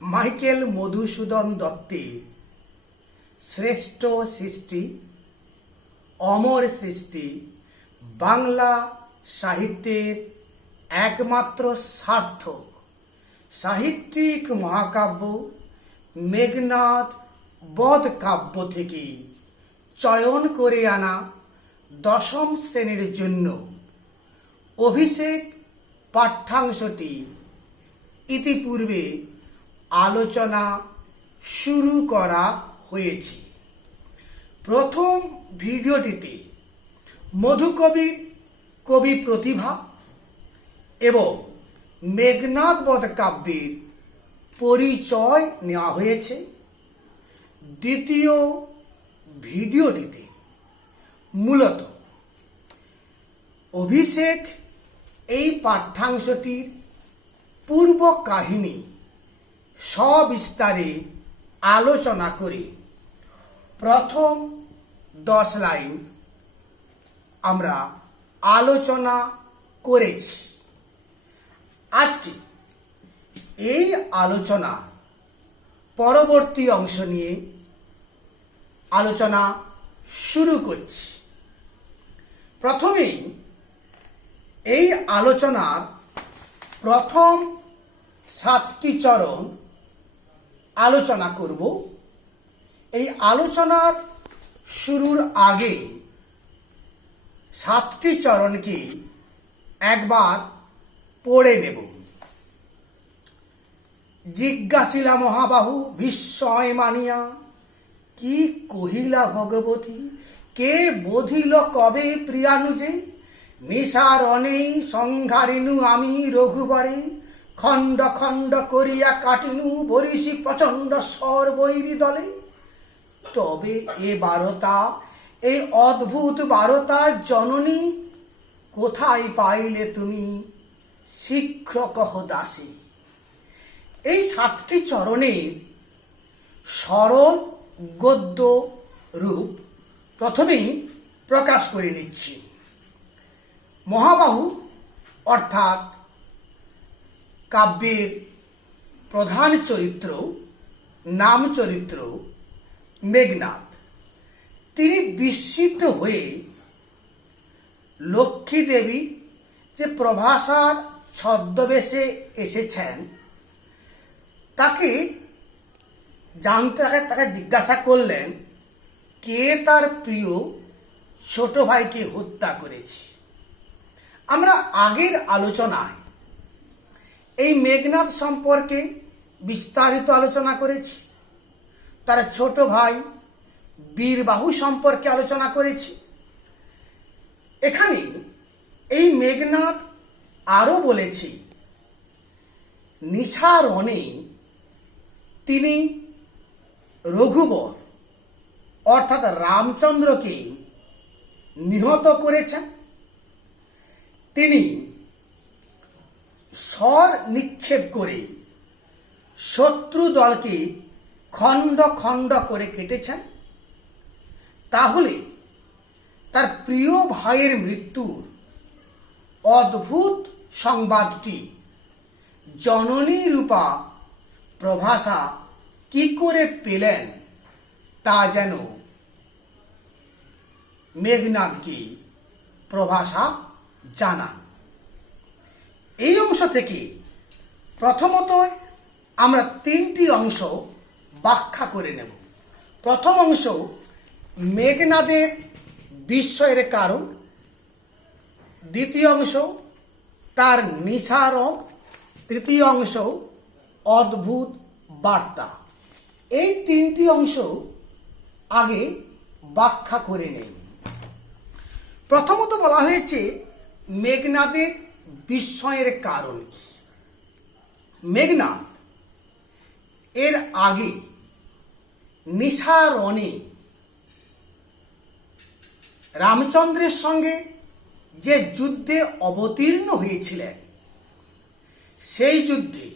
Michael Madhusudan দত্তের শ্রেষ্ঠ সৃষ্টি, অমর সৃষ্টি, বাংলা সাহিত্যের একমাত্র সার্থক সাহিত্যিক মহাকাব্য মেঘনাদ বধ কাব্য থেকে চয়ন করে আনা দশম শ্রেণীর জন্য অভিষেক পাঠ্যাংশটি ইতিপূর্বে আলোচনা শুরু করা হয়েছে। প্রথম ভিডিওটিতে মধুকবির কবি প্রতিভা এবং মেঘনাদ বধ কাব্যের পরিচয় নেওয়া হয়েছে। দ্বিতীয় ভিডিওটিতে মূলত অভিষেক এই পাঠ্যাংশটির পূর্ব কাহিনী সবিস্তারে আলোচনা করে প্রথম 10 লাইন আমরা আলোচনা করেছি। আজকে এই আলোচনা পরবর্তী অংশ নিয়ে আলোচনা শুরু করছি। প্রথমেই এই আলোচনার প্রথম 7টি চরণ আলোচনা করব। এই আলোচনার শুরুর আগে 7টি চরণকে একবার পড়ে নেব। জিজ্ঞাসিলা মহাবাহু বিস্ময় মানিয়া, কি কহিলা ভগবতী, কে বোধিল কবে প্রিয়ানুজে, নিশার অনেই সংঘারিনু আমি রঘুবরে, খণ্ড খণ্ড করিয়া কাটিনু বরিশি প্রচণ্ড সর্বৈরি দলে। তবে এ বারতা, এই অদ্ভুত বারতা জননী, কোথায় পাইলে তুমি, শীঘ্র কহ দাসী। এই 7টি চরণের সরল গদ্য রূপ প্রথমেই প্রকাশ করে নিচ্ছি। মহাবাহু অর্থাৎ কাব্যের প্রধান চরিত্র, নাম চরিত্র মেঘনাদ, তিনি বিস্মিত হয়ে লক্ষ্মী দেবী যে প্রভাসার ছদ্মবেশে এসেছেন তাকে জানতে, তাকে জিজ্ঞাসা করলেন কে তার প্রিয় ছোট ভাইকে হত্যা করেছে। আমরা আগের আলোচনায় এই মেঘনাদ সম্পর্কে বিস্তারিত আলোচনা করেছি, তার ছোট ভাই বীরবাহু সম্পর্কে আলোচনা করেছি। এখানে এই মেঘনাদ আরো বলেছি নিশারণে তিনি রঘুবর অর্থাৎ রামচন্দ্রকে নিহত করেছেন। তিনি স্বর নিক্ষেপ করে শত্রু দলকে খণ্ড খণ্ড করে কেটেছেন। তাহলে তার প্রিয় ভাইয়ের মৃত্যুর অদ্ভুত সংবাদটি জননী রূপা প্রভাসা কি করে পেলেন তা যেন মেঘনাদকে প্রভাসা জানান। এই অংশ থেকে প্রথমত আমরা 3টি অংশ ব্যাখ্যা করে নেব। প্রথম অংশ মেঘনাদের বিস্ময়ের কারণ, দ্বিতীয় অংশ তার নিশারণ, তৃতীয় অংশ অদ্ভুত বার্তা। এই 3টি অংশ আগে ব্যাখ্যা করে নেই। প্রথমত বলা হয়েছে মেঘনাদের বিস্ময়ের কারণ কি। মেঘনাদ এর আগে নিশারণে রামচন্দ্রের সঙ্গে যে যুদ্ধে অবতীর্ণ হয়েছিলেন, সেই যুদ্ধে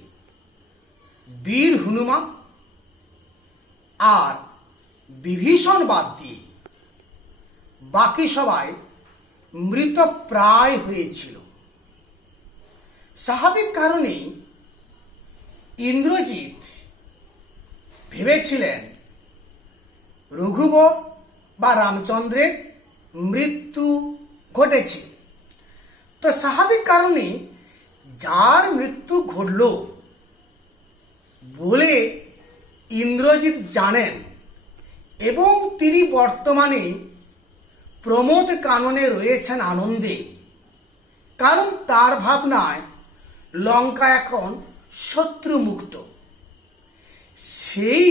বীর হনুমান আর বিভীষণ বাদ দিয়ে বাকি সবাই মৃতপ্রায় হয়েছিল। স্বাভাবিক কারণে ইন্দ্রজিৎ ভেবেছিলেন রঘুবর বা রামচন্দ্রের মৃত্যু ঘটেছে। তো স্বাভাবিক কারণে যার মৃত্যু ঘটল বলে ইন্দ্রজিৎ জানেন এবং তিনি বর্তমানে প্রমোদ কাননে রয়েছেন আনন্দে, কারণ তার ভাবনায় লঙ্কা এখন শত্রুমুক্ত। সেই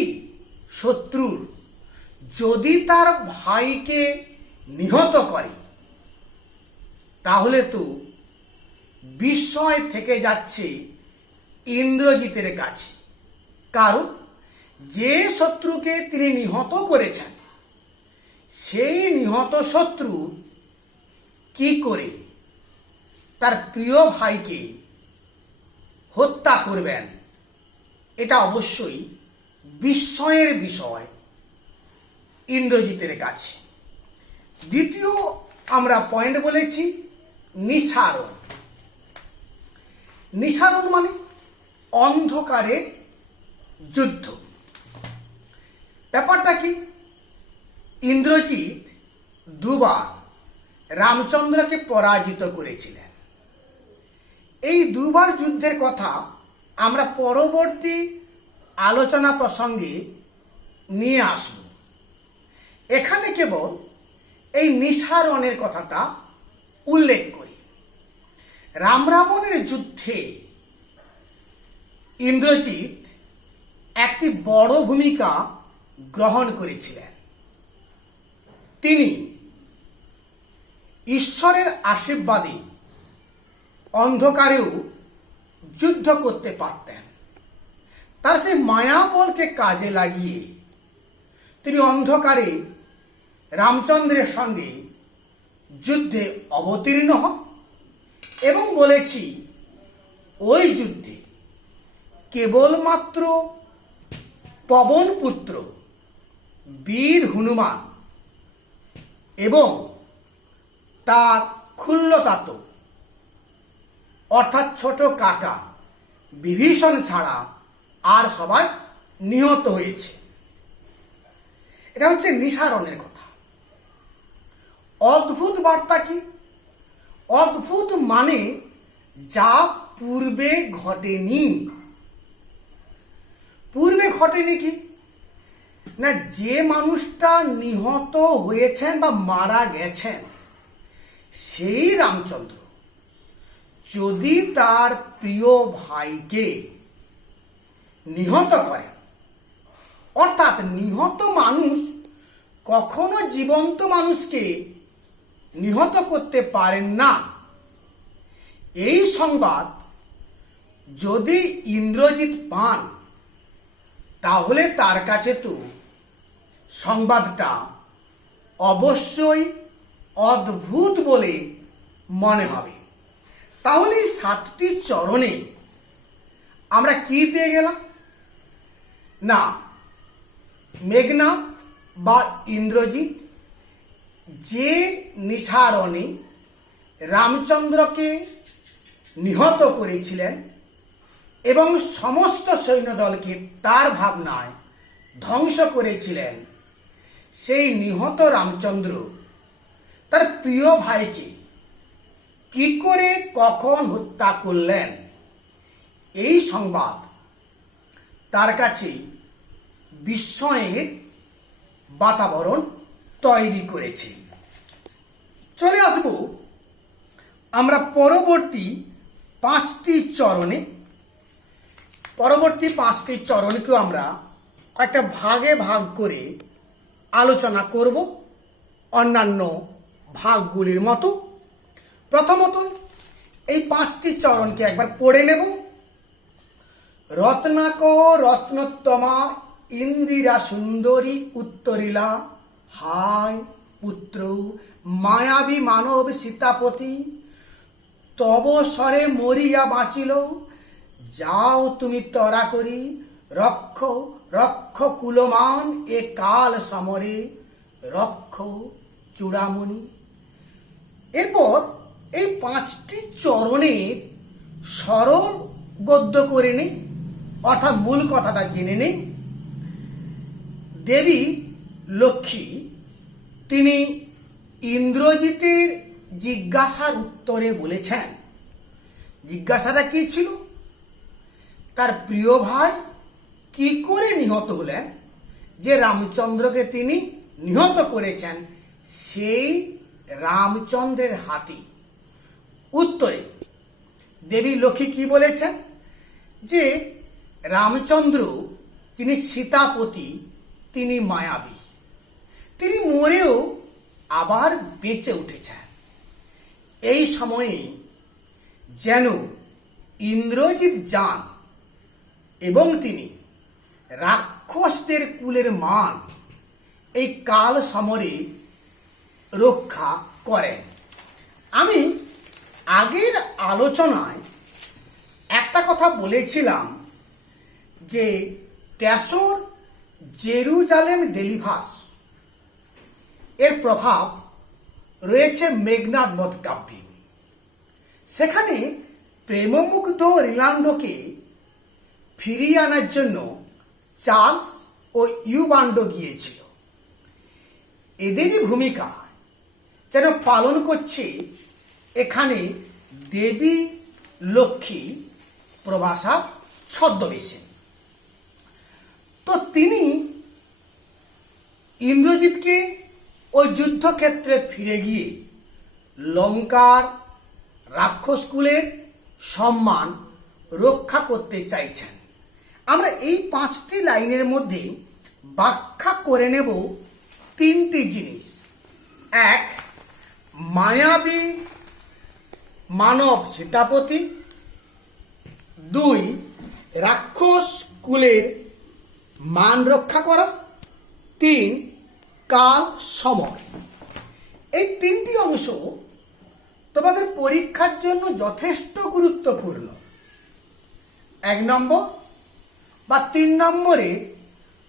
শত্রুর যদি তার ভাইকে নিহত করে তাহলে তো বিস্ময় থেকে যাচ্ছে ইন্দ্রজিতের কাছে, কারণ যে শত্রুকে তিনি নিহত করেছেন সেই নিহত শত্রু কি করে তার প্রিয় ভাইকে হত্যা করবেন, এটা অবশ্যই বিস্ময়ের বিষয় ইন্দ্রজিতের কাছে। দ্বিতীয় আমরা পয়েন্ট বলেছি নিসারণ। নিসারণ মানে অন্ধকারে যুদ্ধ। ব্যাপারটা কি, ইন্দ্রজিৎ দুবার রামচন্দ্রকে পরাজিত করেছিলেন। এই দুবার যুদ্ধের কথা আমরা পরবর্তী আলোচনা প্রসঙ্গে নিয়ে আসব। এখানে কেবল এই নিসারণের কথাটা উল্লেখ করি। রাম রাবণের যুদ্ধে ইন্দ্রজিৎ একটি বড় ভূমিকা গ্রহণ করেছিলেন। তিনি ঈশ্বরের আশীর্বাদে অন্ধকারেও যুদ্ধ করতে পারতেন। তার সেই মায়াবলকে কাজে লাগিয়ে তিনি অন্ধকারে রামচন্দ্রের সঙ্গে যুদ্ধে অবতীর্ণ হন এবং বলেছি ওই যুদ্ধে কেবলমাত্র পবন পুত্র বীর হনুমান এবং তার খুল্লতাত অর্থাৎ ছোট কাকা বিভীষণ ছাড়া আর সবাই নিহত হয়েছে। এটা হচ্ছে নিসারণের কথা। অদ্ভুত বার্তা কি? অদ্ভুত মানে যা পূর্বে ঘটেনি। পূর্বে ঘটেনি কি না, যে মানুষটা নিহত হয়েছেন বা মারা গেছেন সেই রামচন্দ্র যদি তার প্রিয় ভাইকে নিহত করেন, অর্থাৎ নিহত মানুষ কখনো জীবন্ত মানুষকে নিহত করতে পারেন না, এই সংবাদ যদি ইন্দ্রজিৎ পান তাহলে তার কাছে তো সংবাদটা অবশ্যই অদ্ভুত বলে মনে হবে। তাহলে এই 7টি চরণে আমরা কি পেয়ে গেলাম না, মেঘনাদ বা ইন্দ্রজিৎ যে নিসারণে রামচন্দ্রকে নিহত করেছিলেন এবং সমস্ত সৈন্যদলকে তার ভাবনায় ধ্বংস করেছিলেন, সেই নিহত রামচন্দ্র তার প্রিয় ভাইকে কি করে কখন হত্যা করলেন, এই সংবাদ তার কাছে বিস্ময়ের বাতাবরণ তৈরি করেছে। চলে আসব আমরা পরবর্তী 5টি চরণে। পরবর্তী 5টি চরণকেও আমরা একটা ভাগে ভাগ করে আলোচনা করব অন্যান্য ভাগগুলির মতো। প্রথমত এই 5টি চরণকে একবার পড়ে নেব। রত্নাক রত্নোত্তমা ইন্দিরা সুন্দরী উত্তরিলা, হায় পুত্র মায়াবী মানব সীতাপতি, তব স্বরে মরিয়া বাঁচিল, যাও তুমি তরা করি, রক্ষ রক্ষ কুলমান এ কাল সমরে, রক্ষ চূড়ামণি। এরপর এই 5টি চরণের সরল গদ্য করে নিই, অর্থাৎ মূল কথাটা জেনে নিই। দেবী লক্ষ্মী তিনি ইন্দ্রজিতের জিজ্ঞাসার উত্তরে বলেছেন, জিজ্ঞাসাটা কি ছিল? তার প্রিয় ভাই কি করে নিহত হলেন, যে রামচন্দ্রকে তিনি নিহত করেছেন সেই রামচন্দ্রের হাতে। উত্তরে দেবী লক্ষ্মী কি বলেছেন, যে রামচন্দ্র যিনি সীতাপতি তিনি মায়াবী, তিনি মরেও আবার বেঁচে উঠেছেন। এই সময়ে যেন ইন্দ্রজিৎ যান এবং তিনি রাক্ষসদের কুলের মান এই কাল সমরে রক্ষা করেন। আমি আগের আলোচনায় একটা কথা বলেছিলাম যে তেসর জেরুজালেম ডেলিভাস এর প্রভাব রয়েছে মেঘনাদ বধ কাব্যে। সেখানে প্রেমমুগ্ধ রিলান্ডোকে ফিরিয়ে আনার জন্য চার্লস ও ইউবান্ডো গিয়েছিল। এদেরই ভূমিকা যেন পালন করছে এখানে দেবী লক্ষ্মী প্রভাসা ছদ্মবেশে। তো তিনি ইন্দ্রজিৎকে ওই যুদ্ধক্ষেত্রে ফিরে গিয়ে লঙ্কার রাক্ষসকুলের সম্মান রক্ষা করতে চাইছেন। আমরা এই 5টি লাইনের মধ্যে ব্যাখ্যা করে নেব 3টি জিনিস। 1, মায়াবী মানব সীতাপতি। 2, রাক্ষস কুলের মান রক্ষা করা। 3, কাল সময়। এই 3টি অংশ তোমাদের পরীক্ষার জন্য যথেষ্ট গুরুত্বপূর্ণ। 1 নম্বর বা 3 নম্বরে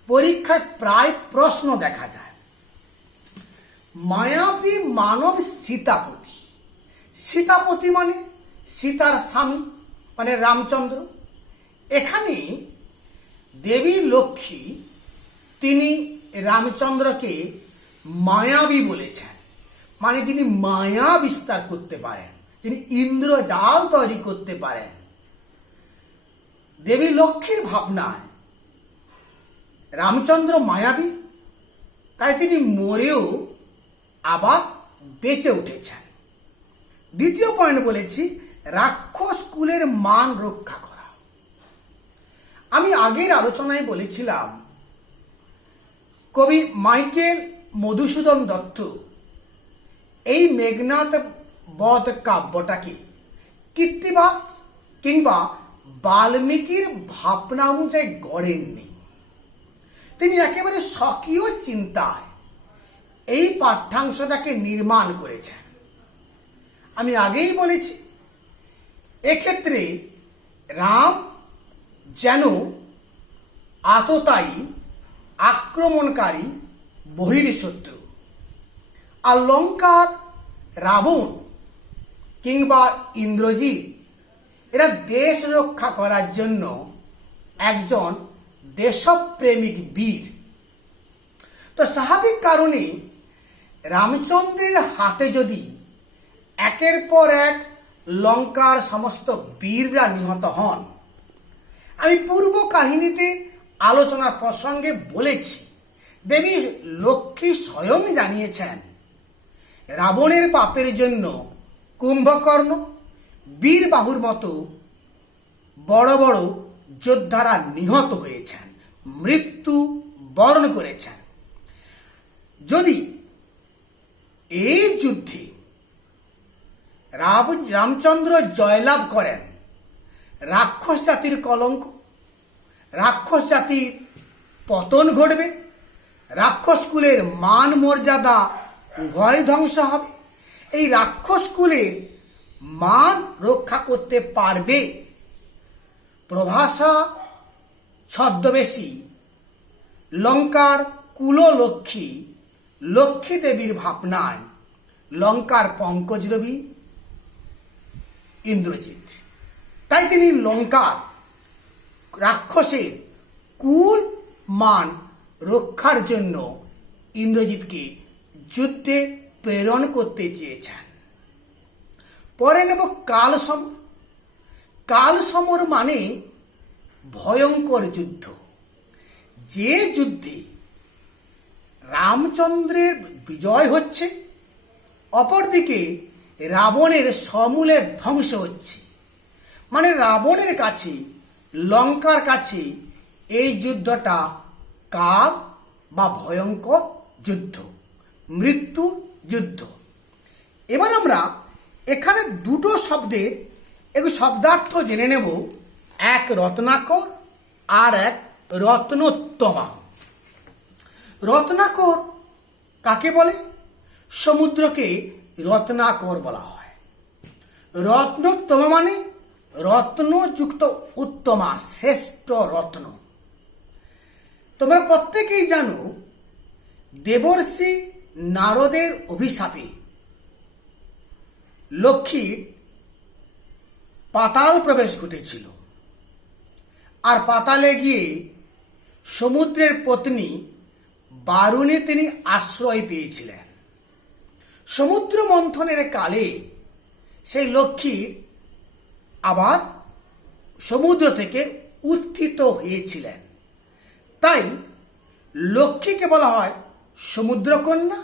পরীক্ষায় প্রায় প্রশ্ন দেখা যায়। মায়াবী মানব সীতাপতি। সীতাপতি মানে সীতার স্বামী, মানে রামচন্দ্র। এখানে দেবী লক্ষ্মী তিনি রামচন্দ্রকে মায়াবী বলেছেন, মানে যিনি মায়া বিস্তার করতে পারেন, যিনি ইন্দ্রজাল তৈরি করতে পারেন। দেবী লক্ষ্মীর ভাবনায় রামচন্দ্র মায়াবী, তাই তিনি মরেও আবার বেঁচে উঠেছেন। 2য় পয়েন্ট বলেছি, রাক্ষস কুলের মান রক্ষা করা। আমি আগের আলোচনায় বলেছিলাম কবি মাইকেল মধুসূদন দত্ত এই মেঘনাদ বধ কাব্যটাকে কৃত্তিবাস কিংবা বাল্মীকির ভাবনা অনুযায়ী গড়েননি। তিনি একেবারে স্বকীয় চিন্তায় এই পাঠ্যাংশটাকে নির্মাণ করেছেন। আমি আগেই বলেছি এক্ষেত্রে রাম যেন আততায়ী আক্রমণকারী বহির্শত্রু, আর লঙ্কার রাবণ কিংবা ইন্দ্রজিৎ এরা দেশ রক্ষা করার জন্য একজন দেশপ্রেমিক বীর। তো স্বাভাবিক কারণে রামচন্দ্রের হাতে যদি একের পর এক লঙ্কার সমস্ত বীররা নিহত হন, আমি পূর্ব কাহিনীতে আলোচনা প্রসঙ্গে বলেছি দেবী লক্ষ্মী স্বয়ং জানিয়েছেন রাবণের পাপের জন্য কুম্ভকর্ণ, বীরবাহুর মতো বড় বড় যোদ্ধারা নিহত হয়েছেন, মৃত্যু বরণ করেছেন। যদি এই যুদ্ধে রামচন্দ্র জয়লাভ করেন, রাক্ষস জাতির কলঙ্ক, রাক্ষস জাতির পতন ঘটবে, রাক্ষস কুলের মান মর্যাদা উভয় ধ্বংস হবে। এই রাক্ষস কুলের মান রক্ষা করতে পারবে প্রভাসা ছদ্মবেশী লঙ্কার কুললক্ষ্মী লক্ষ্মী দেবীর ভাবনায় লঙ্কার পঙ্কজরবি ইন্দ্রজিৎ। তাই তিনি লঙ্কার রাক্ষসের কুল মান রক্ষার জন্য ইন্দ্রজিৎকে যুদ্ধে প্রেরণ করতে চেয়েছেন। পরে নেব কালসমর। কালসমর মানে ভয়ঙ্কর যুদ্ধ, যে যুদ্ধে রামচন্দ্রের বিজয় হচ্ছে, অপরদিকে রাবণের সমূলে ধ্বংস হচ্ছে। মানে রাবণের কাছে, লঙ্কার কাছে এই যুদ্ধটা কাল বা ভয়ঙ্কর যুদ্ধ, মৃত্যু যুদ্ধ। এবার আমরা এখানে দুটো শব্দের একটু শব্দার্থ জেনে নেব, এক রত্নাকর আর এক রত্নোত্তমা। রত্নাকর কাকে বলে? সমুদ্রকে রত্নাকর বলা হয়। রত্নোত্তমা মানে রত্নযুক্ত উত্তমা, শ্রেষ্ঠ রত্ন। তোমরা প্রত্যেকেই জানো দেবর্ষি নারদের অভিশাপে লক্ষ্মীর পাতাল প্রবেশ ঘটেছিল, আর পাতালে গিয়ে সমুদ্রের পত্নী বারুণী তিনি আশ্রয় পেয়েছিলেন। সমুদ্র মন্থনের কালে সেই লক্ষ্মীর আবার সমুদ্র থেকে উত্থিত হয়েছিলেন। তাই লক্ষ্মীকে বলা হয় সমুদ্রকন্যা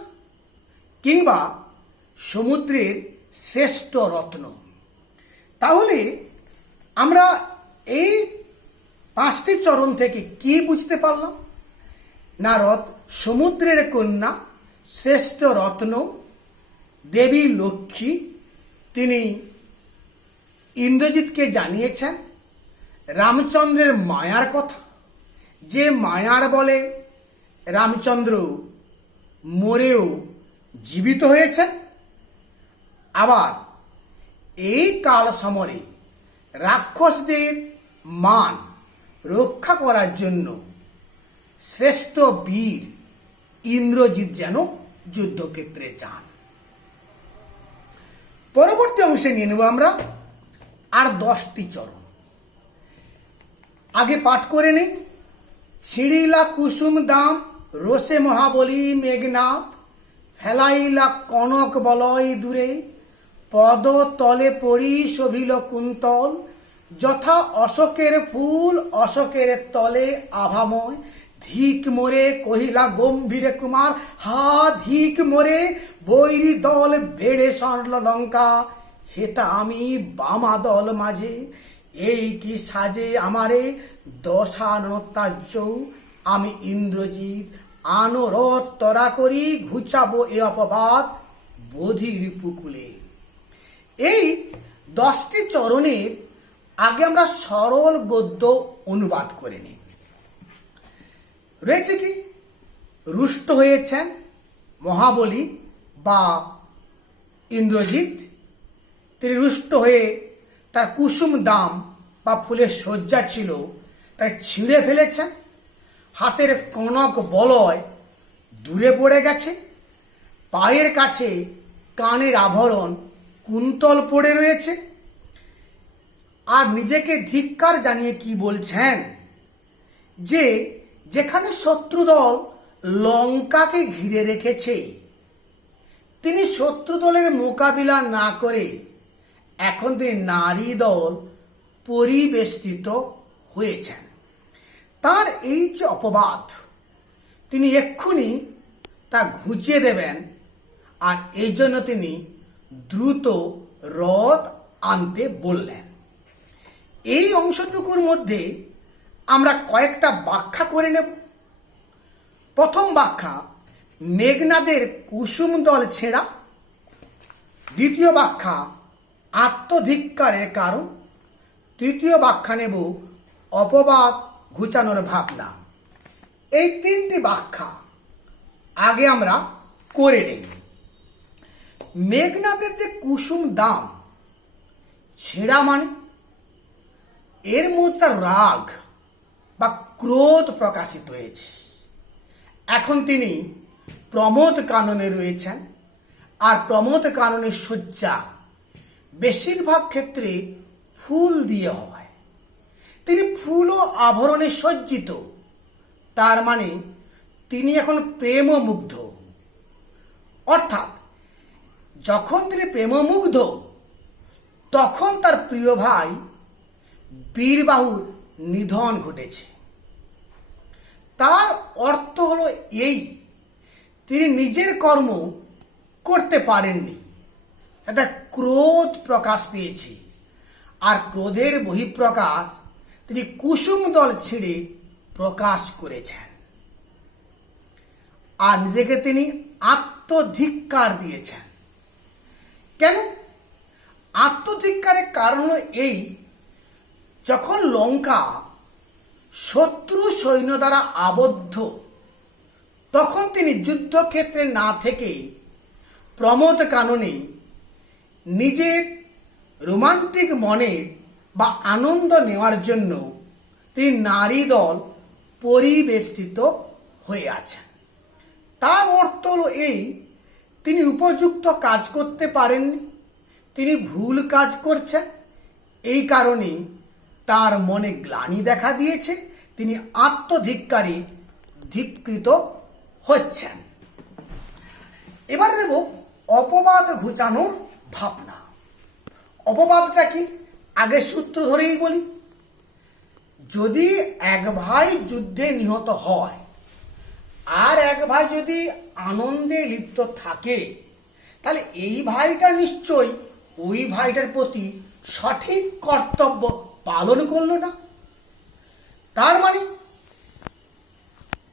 কিংবা সমুদ্রের শ্রেষ্ঠ রত্ন। তাহলে আমরা এই 5টি চরণ থেকে কি বুঝতে পারলাম? না, সমুদ্রের কন্যা, শ্রেষ্ঠ রত্ন দেবী লক্ষ্মী, তিনি ইন্দ্রজিৎকে জানিয়েছেন রামচন্দ্রের মায়ার কথা, যে মায়ার বলে রামচন্দ্র মরেও জীবিত হয়েছেন। আবার এই কাল সমরে রাক্ষসদের মান রক্ষা করার জন্য শ্রেষ্ঠ বীর ইন্দ্রজিৎ যেন যুদ্ধক্ষেত্রে যান। পরবর্তী অংশে নিয়ে নেব আমরা আর 10টি চরণ। আগে পাঠ করে নেই। ছিঁড়িলা কুসুম দাম রোষে মহাবলী মেঘনাথ, ফেলাইলা কনক বলয় দূরে, পদ তলে পড়ি শোভিল কুন্তল, যথা অশোকের ফুল অশোকের তলে আভাময়, ধিক মোরে কহিলা গম্ভীরে কুমার, হা ধিক মোরে বৈরী দল বেড়ে সরল লঙ্কা, হেতা আমি বামা দল মাঝে, এই কি সাজে আমারে দশানতার্য, আমি ইন্দ্রজিৎ আনরথ তরা করি, ঘুচাবো এ অপবাদ বোধির পুকুলে। এই 10টি চরণের আগে আমরা সরল গদ্য অনুবাদ করে নিই। রয়েছে কি? রুষ্ট হয়েছেন মহাবলী বা ইন্দ্রজিৎ, তিনি রুষ্ট হয়ে তার কুসুম দাম বা ফুলের শয্যা ছিল তাই ছিঁড়ে ফেলেছেন, হাতের কনক বলয় দূরে পড়ে গেছে, পায়ের কাছে কানের আভরণ কুন্তল পড়ে রয়েছে, আর নিজেকে ধিক্কার জানিয়ে কি বলছেন যে যেখানে শত্রুদল লঙ্কাকে ঘিরে রেখেছে, তিনি শত্রুদলের মোকাবিলা না করে এখন তিনি নারী দল পরিবেষ্টিত হয়েছেন। তার এই যে অপবাদ, তিনি এক্ষুনি তা ঘুচিয়ে দেবেন, আর এই জন্য তিনি দ্রুত রথ আনতে বললেন। এই অংশটুকুর মধ্যে আমরা কয়েকটা ব্যাখ্যা করে নেব। প্রথম ব্যাখ্যা মেঘনাদের কুসুম দল ছেঁড়া, দ্বিতীয় ব্যাখ্যা আত্মধিক্কারের কারণ, তৃতীয় ব্যাখ্যা নেব অপবাদ ঘুচানোর ভাবনা। এই 3টি ব্যাখ্যা আগে আমরা করে নেই। মেঘনাদের যে কুসুম দাম ছেঁড়া মানে এর মধ্যে রাগ বা ক্রোধ প্রকাশিত হয়েছে। এখন তিনি প্রমোদ কাননে রয়েছেন, আর প্রমোদ কাননের শয্যা বেশিরভাগ ক্ষেত্রে ফুল দিয়ে হয়। তিনি ফুল ও আভরণে সজ্জিত, তার মানে তিনি এখন প্রেমমুগ্ধ। অর্থাৎ যখন তিনি প্রেমমুগ্ধ, তখন তার প্রিয় ভাই বীরবাহুর নিধন ঘটেছে। তার অর্থ হলো এই, তিনি নিজের কর্ম করতে পারেননি, একটা ক্রোধ প্রকাশ পেয়েছে। আর ক্রোধের বহিঃপ্রকাশ তিনি কুসুম দল ছিঁড়ে প্রকাশ করেছেন। আর নিজেকে তিনি আত্মধিক্কার দিয়েছেন। কেন? আত্মধিক্কারের কারণ হলো এই, যখন লঙ্কা শত্রু সৈন্য দ্বারা আবদ্ধ, তখন তিনি যুদ্ধক্ষেত্রে না থেকে প্রমোদ কাননে নিজের রোমান্টিক মনের বা আনন্দ নেওয়ার জন্য তিনি নারী দল পরিবেষ্টিত হয়ে আছেন। তার অর্থ হলো এই, তিনি উপযুক্ত কাজ করতে পারেননি, তিনি ভুল কাজ করছেন। এই কারণে তার মনে গ্লানি দেখা দিয়েছে, তিনি আত্মধিক্কারে ধিক্কৃত হচ্ছেন। এবার দেব অপবাদ ঘুচানোর ভাবনা। অপবাদটা কি? আগে সূত্র ধরেই বলি। যদি এক ভাই যুদ্ধে নিহত হয় আর এক ভাই যদি আনন্দে লিপ্ত থাকে, তাহলে এই ভাইটা নিশ্চয়ই ওই ভাইটার প্রতি সঠিক কর্তব্য পালন করল না। তার মানে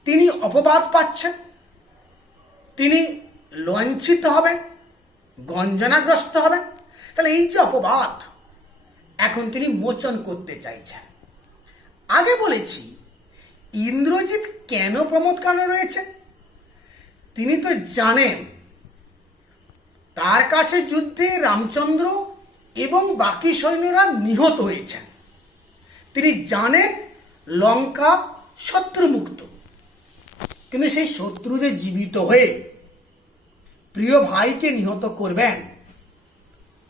তিনি অপবাদ পাচ্ছেন, তিনি লজ্জিত হবেন, গঞ্জনাগ্রস্ত হবেন। তাহলে এই যে অপবাদ, এখন তিনি মোচন করতে চাইছেন। আগে বলেছি ইন্দ্রজিৎ কেন প্রমোদ কাননে রয়েছেন। তিনি তো জানেন তার কাছে যুদ্ধে রামচন্দ্র এবং বাকি সৈন্যরা নিহত হয়েছেন। তিনি জানেন লঙ্কা শত্রুমুক্ত, কিন্তু সেই শত্রু যে জীবিত হয়ে প্রিয় ভাইকে নিহত করবেন,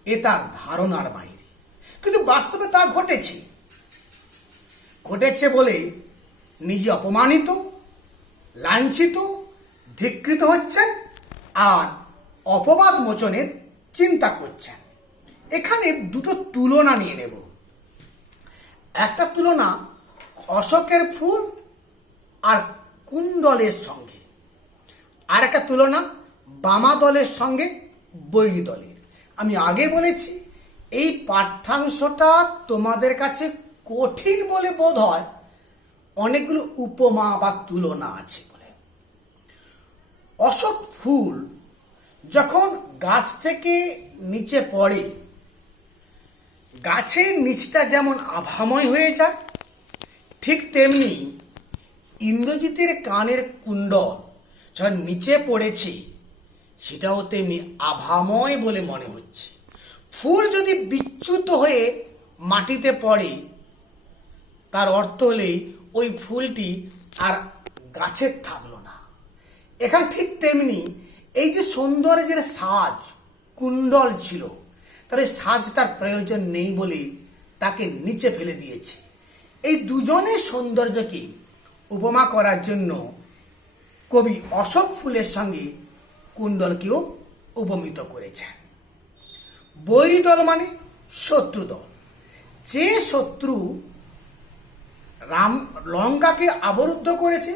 এ তার ধারণার বাইরে। কিন্তু বাস্তবে তা ঘটেছে বলে নিজে অপমানিত, লাঞ্ছিত, ধিক্কৃত হচ্ছেন আর অপবাদ মোচনের চিন্তা করছেন। এখানে দুটো তুলনা নিয়ে নেব। একটা তুলনা অশোকের ফুল আর কুণ্ডলের সঙ্গে, আর একটা তুলনা বামা দলের সঙ্গে বৈরী দলের। আমি আগে বলেছি এই পাঠ্যাংশটা তোমাদের কাছে কঠিন বলে বোধ হয়, অনেকগুলো উপমা বা তুলনা আছে বলে। অশোক ফুল যখন গাছ থেকে নিচে পড়ে, গাছের নিচটা যেমন আভাময় হয়ে যায়, ঠিক তেমনি ইন্দ্রজিতের কানের কুণ্ডল যখন নিচে পড়েছে, সেটাও তেমনি আভাময় বলে মনে হচ্ছে। ফুল যদি বিচ্যুত হয়ে মাটিতে পড়ে, তার অর্থ হলেই ওই ফুলটি আর গাছের থাকলো না। এখানে ঠিক তেমনি এই যে সৌন্দর্যের সাজ কুণ্ডল ছিল, তার এই সাজ তার প্রয়োজন নেই বলে তাকে নিচে ফেলে দিয়েছে। এই দুজনের সৌন্দর্যকে উপমা করার জন্য কবি অশোক ফুলের সঙ্গে কুণ্ডলকেও উপমিত করেছেন। বৈরী দল মানে শত্রু দল। যে শত্রু লঙ্কাকে অবরুদ্ধ করেছে,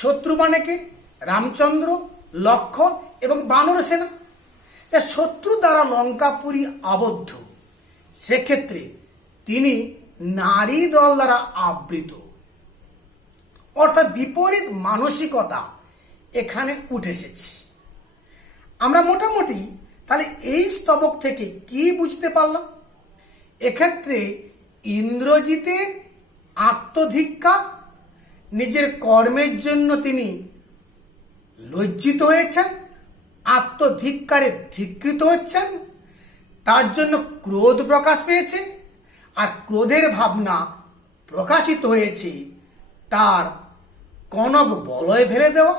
শত্রু মানে কে? রামচন্দ্র, লক্ষ্মণ এবং বানর সেনা। শত্রু দ্বারা লঙ্কাপুরী আবদ্ধ, সেক্ষেত্রে তিনি নারী দল দ্বারা আবৃত। অর্থাৎ বিপরীত মানসিকতা এখানে উঠে এসেছে। আমরা মোটামুটি তাহলে এই স্তবক থেকে কি বুঝতে পারলাম? এক্ষেত্রে ইন্দ্রজিতের আত্মধিক্কার, নিজের কর্মের জন্য তিনি লজ্জিত হয়েছেন, আত্মধিক্কারে ধিক্কৃত হচ্ছেন, তার জন্য ক্রোধ প্রকাশ পেয়েছে। আর ক্রোধের ভাবনা প্রকাশিত হয়েছে তার কনক বলয় ফেলে দেওয়া,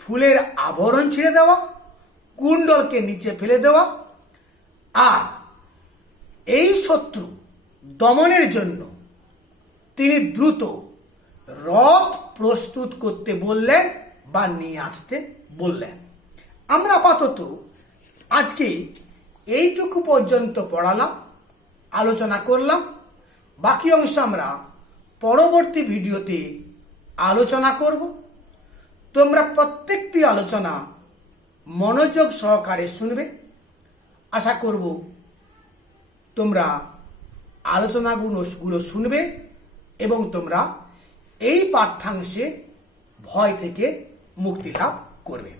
ফুলের আবরণ ছিঁড়ে দেওয়া, কুণ্ডলকে নিচে ফেলে দেওয়া। আর এই শত্রু দমনের জন্য তিনি দ্রুত রথ প্রস্তুত করতে বললেন বা নিয়ে আসতে বললেন। আমরা আপাতত আজকে এইটুকু পর্যন্ত পড়ালাম, আলোচনা করলাম। বাকি অংশ আমরা পরবর্তী ভিডিওতে আলোচনা করব। তোমরা প্রত্যেকটি আলোচনা মনোযোগ সহকারে শুনবে। আশা করব তোমরা আলোচনাগুলো শুনবে এবং তোমরা এই পাঠ্যাংশে ভয় থেকে মুক্তি লাভ করবে।